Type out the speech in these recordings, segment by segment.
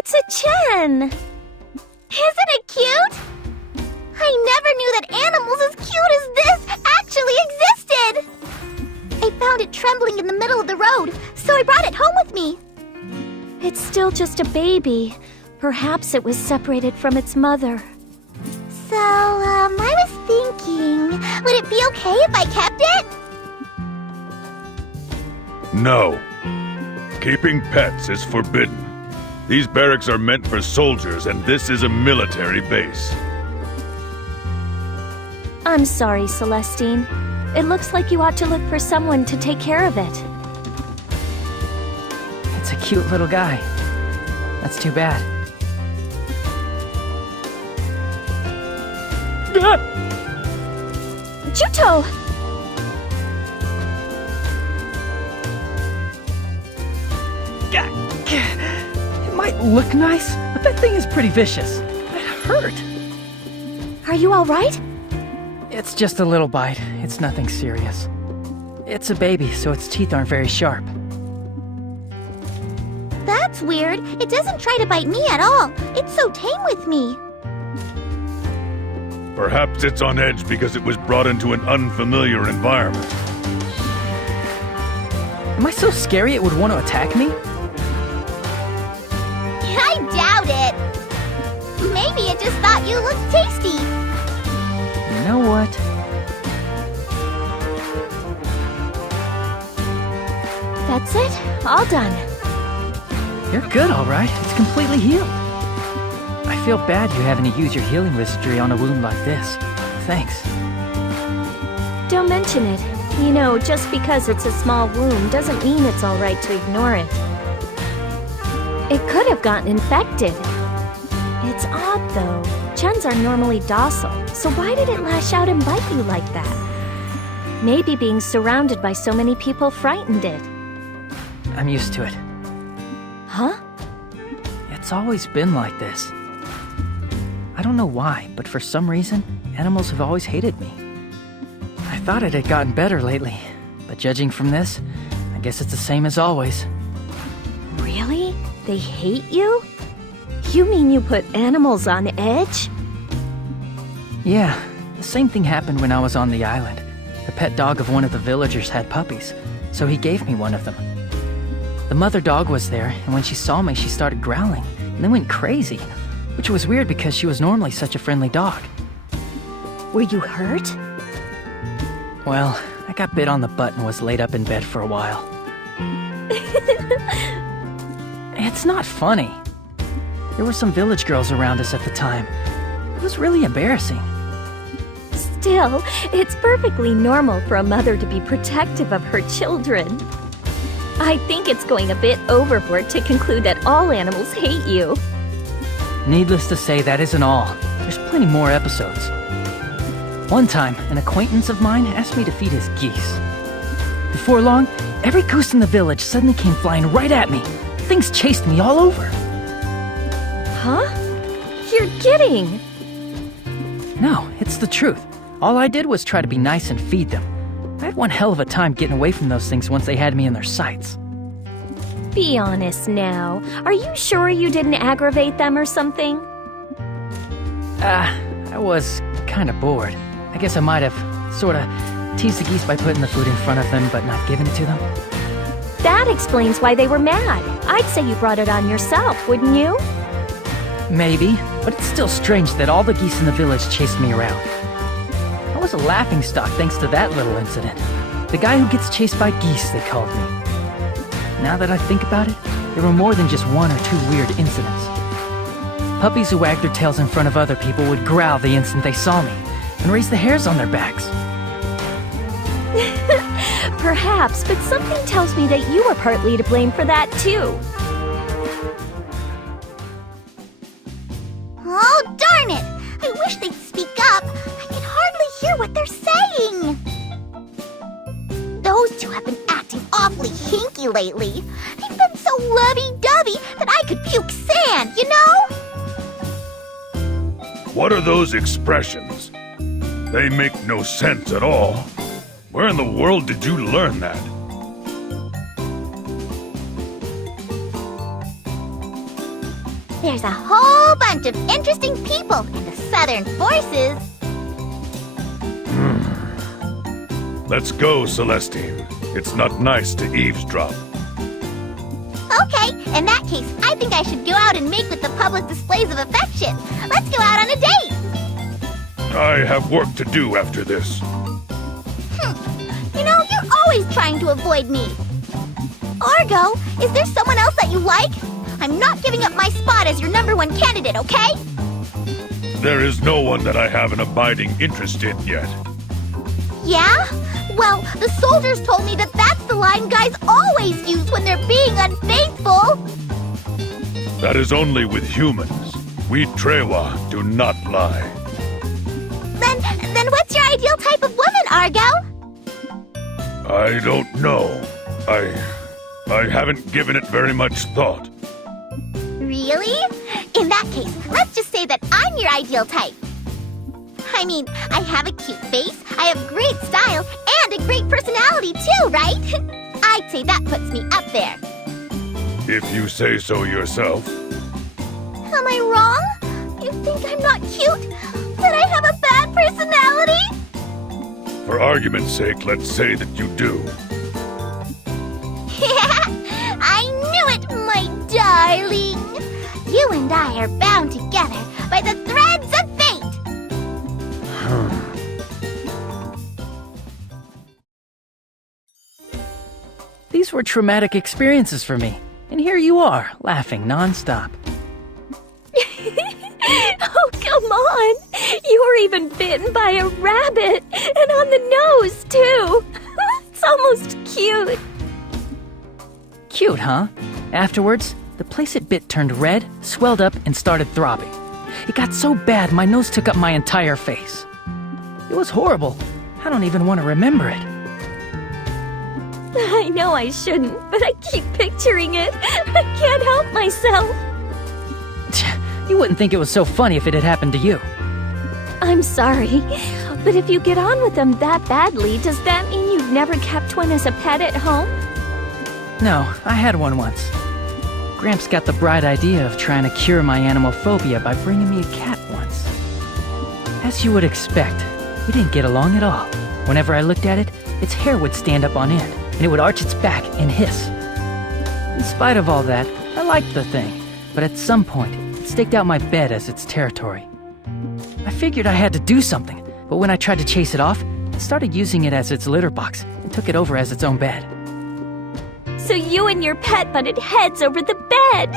It's a Chen! Isn't it cute? I never knew that animals as cute as this actually existed! I found it trembling in the middle of the road, so I brought it home with me. It's still just a baby. Perhaps it was separated from its mother. So, I was thinking, would it be okay if I kept it? No. Keeping pets is forbidden. These barracks are meant for soldiers, and this is a military base. I'm sorry, Celestine. It looks like you ought to look for someone to take care of it. It's a cute little guy. That's too bad. Juto! It might look nice, but that thing is pretty vicious. It hurt. Are you all right? It's just a little bite. It's nothing serious. It's a baby, so its teeth aren't very sharp. That's weird. It doesn't try to bite me at all. It's so tame with me. Perhaps it's on edge because it was brought into an unfamiliar environment. Am I so scary it would want to attack me? I doubt it. Maybe it just thought you looked tasty. You know what? That's it. All done. You're good, all right. It's completely healed. I feel bad you having to use your healing wizardry on a wound like this. Thanks. Don't mention it. You know, just because it's a small wound doesn't mean it's all right to ignore it. It could have gotten infected. It's odd, though. Chens are normally docile, so why did it lash out and bite you like that? Maybe being surrounded by so many people frightened it. I'm used to it. Huh? It's always been like this. I don't know why, but for some reason, animals have always hated me. I thought it had gotten better lately, but judging from this, I guess it's the same as always. Really? They hate you? You mean you put animals on edge? Yeah, the same thing happened when I was on the island. The pet dog of one of the villagers had puppies, so he gave me one of them. The mother dog was there, and when she saw me, she started growling, and then went crazy, which was weird because she was normally such a friendly dog. Were you hurt? Well, I got bit on the butt and was laid up in bed for a while. It's not funny. There were some village girls around us at the time. It was really embarrassing. Still, it's perfectly normal for a mother to be protective of her children. I think it's going a bit overboard to conclude that all animals hate you. Needless to say, that isn't all. There's plenty more episodes. One time, an acquaintance of mine asked me to feed his geese. Before long, every goose in the village suddenly came flying right at me. Things chased me all over. Huh? You're kidding! No, it's the truth. All I did was try to be nice and feed them. I had one hell of a time getting away from those things once they had me in their sights. Be honest now. Are you sure you didn't aggravate them or something? I was kinda bored. I guess I might have sorta teased the geese by putting the food in front of them but not giving it to them. That explains why they were mad. I'd say you brought it on yourself, wouldn't you? Maybe, but it's still strange that all the geese in the village chased me around. I was a laughingstock thanks to that little incident. The guy who gets chased by geese, they called me. Now that I think about it, there were more than just one or two weird incidents. Puppies who wagged their tails in front of other people would growl the instant they saw me, and raise the hairs on their backs. Perhaps, but something tells me that you were partly to blame for that, too. Oh, darn it! I wish they'd speak up. I can hardly hear what they're saying. Those two have been acting awfully hinky lately. They've been so lovey-dovey that I could puke sand, you know? What are those expressions? They make no sense at all. Where in the world did you learn that? There's a whole bunch of interesting people in the Southern Forces. Let's go, Celestine. It's not nice to eavesdrop. Okay, in that case, I think I should go out and make with the public displays of affection. Let's go out on a date. I have work to do after this. You know, you're always trying to avoid me. Argo, is there someone else that you like? I'm not giving up my spot as your #1 candidate, okay? There is no one that I have an abiding interest in yet. Yeah? Well, the soldiers told me that that's the line guys always use when they're being unfaithful. That is only with humans. We Trewa do not lie. Then what's your ideal type of woman, Argo? I don't know. I haven't given it very much thought. Really? In that case, let's just say that I'm your ideal type. I mean, I have a cute face, I have great style, and a great personality too, right? I'd say that puts me up there. If you say so yourself. Am I wrong? You think I'm not cute? That I have a bad personality? For argument's sake, let's say that you do. I knew it, my darling! You and I are bound together by the threads of fate! These were traumatic experiences for me, and here you are, laughing non-stop. Oh, come on! You were even bitten by a rabbit, and on the nose, too! It's almost cute. Cute, huh? Afterwards, the place it bit turned red, swelled up, and started throbbing. It got so bad my nose took up my entire face. It was horrible. I don't even want to remember it. I know I shouldn't, but I keep picturing it. I can't help myself. You wouldn't think it was so funny if it had happened to you. I'm sorry, but if you get on with them that badly, does that mean you've never kept one as a pet at home? No, I had one once. Gramps got the bright idea of trying to cure my animal phobia by bringing me a cat once. As you would expect, we didn't get along at all. Whenever I looked at it, its hair would stand up on end, and it would arch its back and hiss. In spite of all that, I liked the thing, but at some point, it staked out my bed as its territory. I figured I had to do something, but when I tried to chase it off, it started using it as its litter box and took it over as its own bed. So you and your pet butted heads over the bed!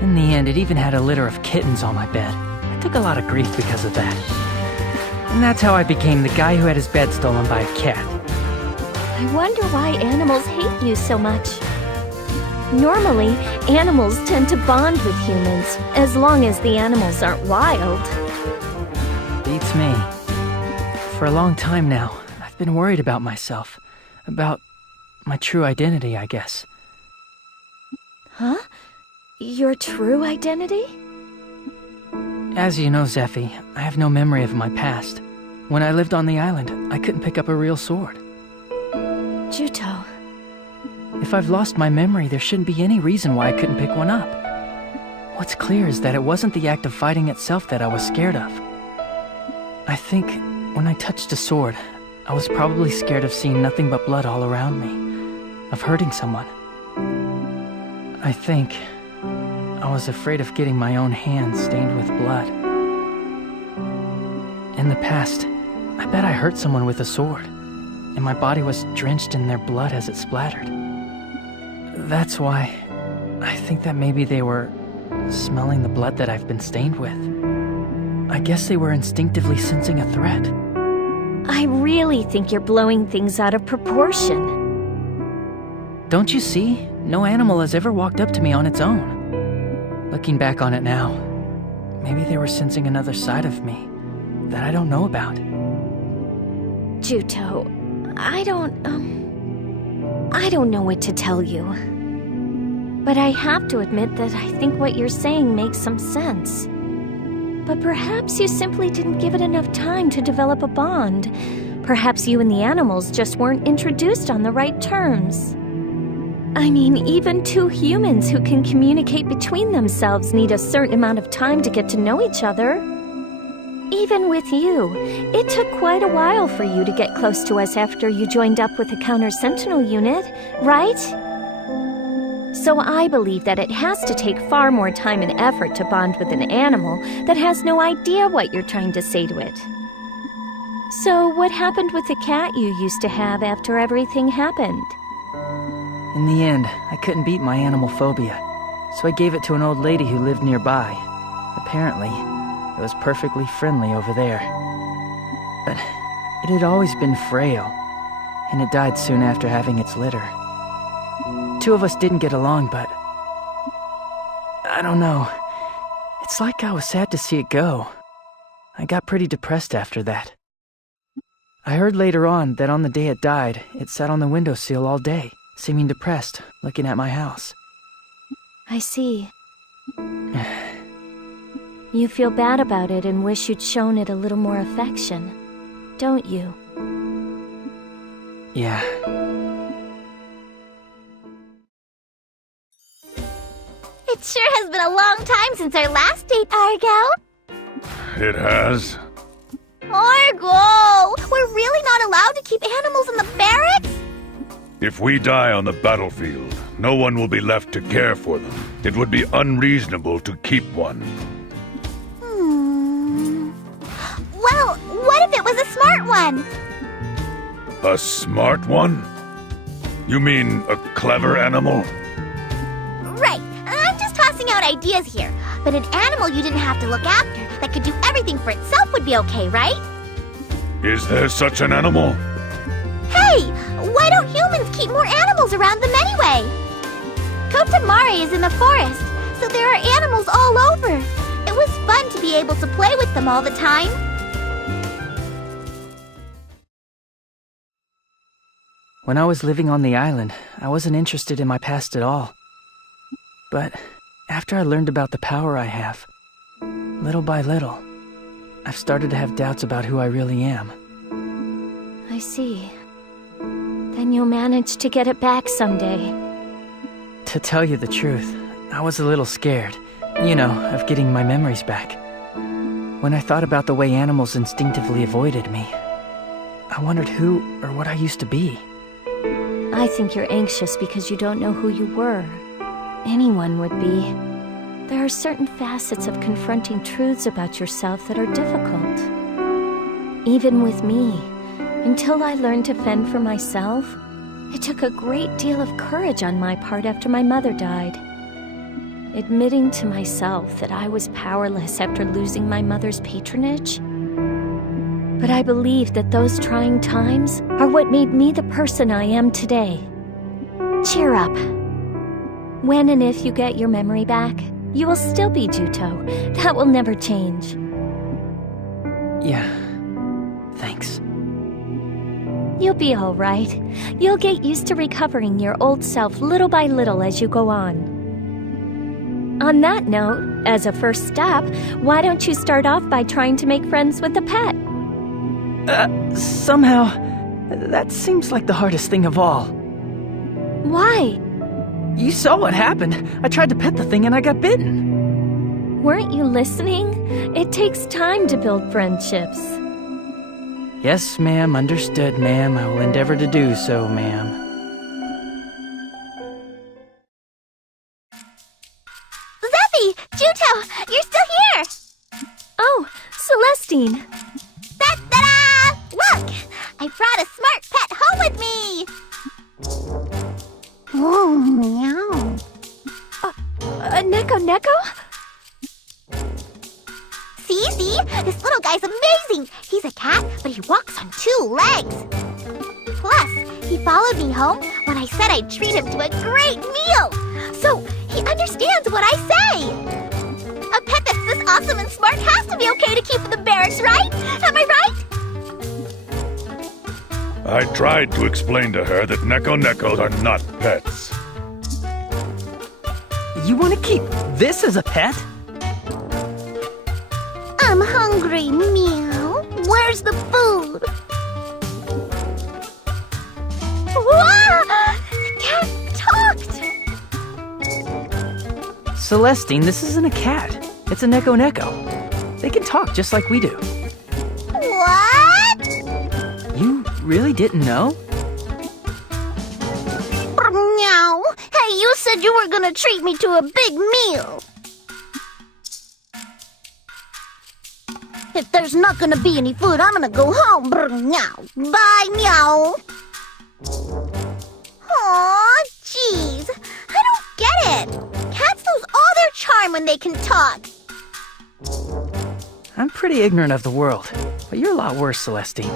In the end, it even had a litter of kittens on my bed. I took a lot of grief because of that. And that's how I became the guy who had his bed stolen by a cat. I wonder why animals hate you so much. Normally, animals tend to bond with humans, as long as the animals aren't wild. Beats me. For a long time now, I've been worried about myself. About my true identity, I guess. Huh? Your true identity? As you know, Zephie, I have no memory of my past. When I lived on the island, I couldn't pick up a real sword. Juto. If I've lost my memory, there shouldn't be any reason why I couldn't pick one up. What's clear is that it wasn't the act of fighting itself that I was scared of. I think when I touched a sword, I was probably scared of seeing nothing but blood all around me, of hurting someone. I think I was afraid of getting my own hands stained with blood. In the past, I bet I hurt someone with a sword, and my body was drenched in their blood as it splattered. That's why I think that maybe they were smelling the blood that I've been stained with. I guess they were instinctively sensing a threat. I really think you're blowing things out of proportion. Don't you see? No animal has ever walked up to me on its own. Looking back on it now, maybe they were sensing another side of me that I don't know about. Juto, I don't know what to tell you. But I have to admit that I think what you're saying makes some sense. But perhaps you simply didn't give it enough time to develop a bond. Perhaps you and the animals just weren't introduced on the right terms. I mean, even two humans who can communicate between themselves need a certain amount of time to get to know each other. Even with you, it took quite a while for you to get close to us after you joined up with the counter-sentinel unit, right? So I believe that it has to take far more time and effort to bond with an animal that has no idea what you're trying to say to it. So what happened with the cat you used to have after everything happened? In the end, I couldn't beat my animal phobia, so I gave it to an old lady who lived nearby. Apparently, it was perfectly friendly over there. But it had always been frail, and it died soon after having its litter. Two of us didn't get along, but I don't know. It's like I was sad to see it go. I got pretty depressed after that. I heard later on that on the day it died, it sat on the windowsill all day, seeming depressed, looking at my house. I see. You feel bad about it and wish you'd shown it a little more affection, don't you? Yeah. It sure has been a long time since our last date, Argo. It has. Argo! We're really not allowed to keep animals in the barracks? If we die on the battlefield, no one will be left to care for them. It would be unreasonable to keep one. Well, what if it was a smart one? A smart one? You mean a clever animal? Right. I'm just tossing out ideas here. But an animal you didn't have to look after, that could do everything for itself would be okay, right? Is there such an animal? Hey! Why don't humans keep more animals around them anyway? Kotamare is in the forest, so there are animals all over. It was fun to be able to play with them all the time. When I was living on the island, I wasn't interested in my past at all. But after I learned about the power I have, little by little, I've started to have doubts about who I really am. I see. Then you'll manage to get it back someday. To tell you the truth, I was a little scared, of getting my memories back. When I thought about the way animals instinctively avoided me, I wondered who or what I used to be. I think you're anxious because you don't know who you were. Anyone would be. There are certain facets of confronting truths about yourself that are difficult. Even with me, until I learned to fend for myself, it took a great deal of courage on my part after my mother died. Admitting to myself that I was powerless after losing my mother's patronage. But I believe that those trying times are what made me the person I am today. Cheer up. When and if you get your memory back, you will still be Juto. That will never change. Yeah. Thanks. You'll be all right. You'll get used to recovering your old self little by little as you go on. On that note, as a first step, why don't you start off by trying to make friends with a pet? Somehow, that seems like the hardest thing of all. Why? You saw what happened. I tried to pet the thing and I got bitten. Weren't you listening? It takes time to build friendships. Yes, ma'am. Understood, ma'am. I will endeavor to do so, ma'am. Zephie! Juto! You're still here! Oh, Celestine! Ta-da! Look! I brought a smart pet home with me! Oh, meow. Neko? See? This little guy's amazing! He's a cat, but he walks on 2 legs. Plus, he followed me home when I said I'd treat him to a great meal. So, he understands what I say. A pet that's this awesome and smart has to be okay to keep in the barracks, right? Am I right? I tried to explain to her that Nekos are not pets. You want to keep this as a pet? I'm hungry, meow. Where's the food? Wow! The cat talked! Celestine, this isn't a cat. It's a neko. They can talk just like we do. What? You really didn't know? Meow. Hey, you said you were gonna treat me to a big meal. If there's not gonna be any food, I'm gonna go home. Meow. Bye, meow. Aw, jeez. I don't get it. Cats lose all their charm when they can talk. I'm pretty ignorant of the world, but you're a lot worse, Celestine.